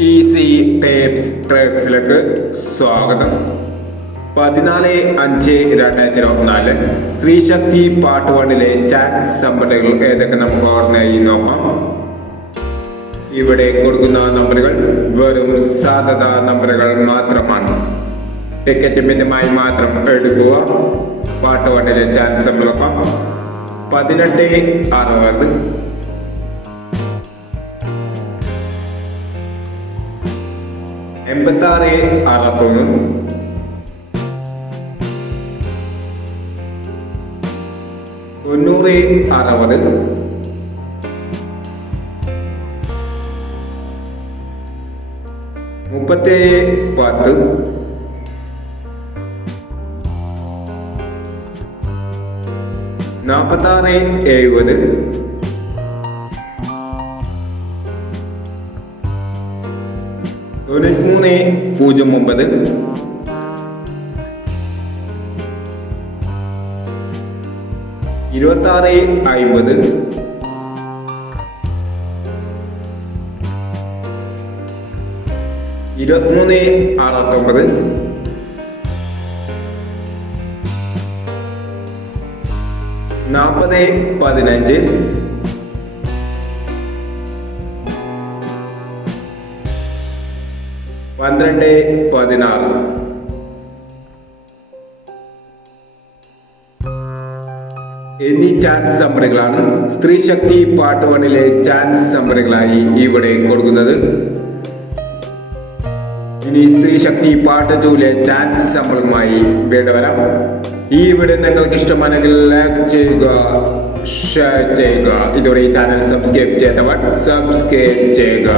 Easy tapes ട്രേക്സിലേക്ക് സ്വാഗതം. 14/5/2024 സ്ത്രീശക്തി part 1-ലെ chance നമ്പറുകൾ ഏതൊക്കെ നമുക്ക് ഓർമ്മയായി നോക്കാം. ഇവിടെ കൊടുക്കുന്ന നമ്പറുകൾ വെറും സാധ്യത നമ്പറുകൾ മാത്രമാണ്. ടിക്കറ്റ് മിതമായി മാത്രം എടുക്കുക. പാർട്ട് 1-ലെ ചാൻസ് നമ്പർ നോക്കാം. 18/60, 86/61, 90/60, 37/10, 46/70, 93/09, 26/50, 23/69, 40/15, 12/16. എന്നീ ചാൻസ് നമ്പറുകളാണ് സ്ത്രീശക്തി പാർട്ട് 1-ലെ ചാൻസ് നമ്പറുകളായി ഇവിടെ കൊടുക്കുന്നത്. ഇനി സ്ത്രീശക്തി പാർട്ട് 2-ലെ ചാൻസ് നമ്പറുമായി വീണ്ടും വരാം. ഈ വീഡിയോ നിങ്ങൾക്ക് ഇഷ്ടമാണെങ്കിൽ ലൈക്ക് ചെയ്യുക, ഷെയർ ചെയ്യുക. ഇതോടെ ഈ ചാനൽ സബ്സ്ക്രൈബ് ചെയ്തവർ സബ്സ്ക്രൈബ് ചെയ്യുക.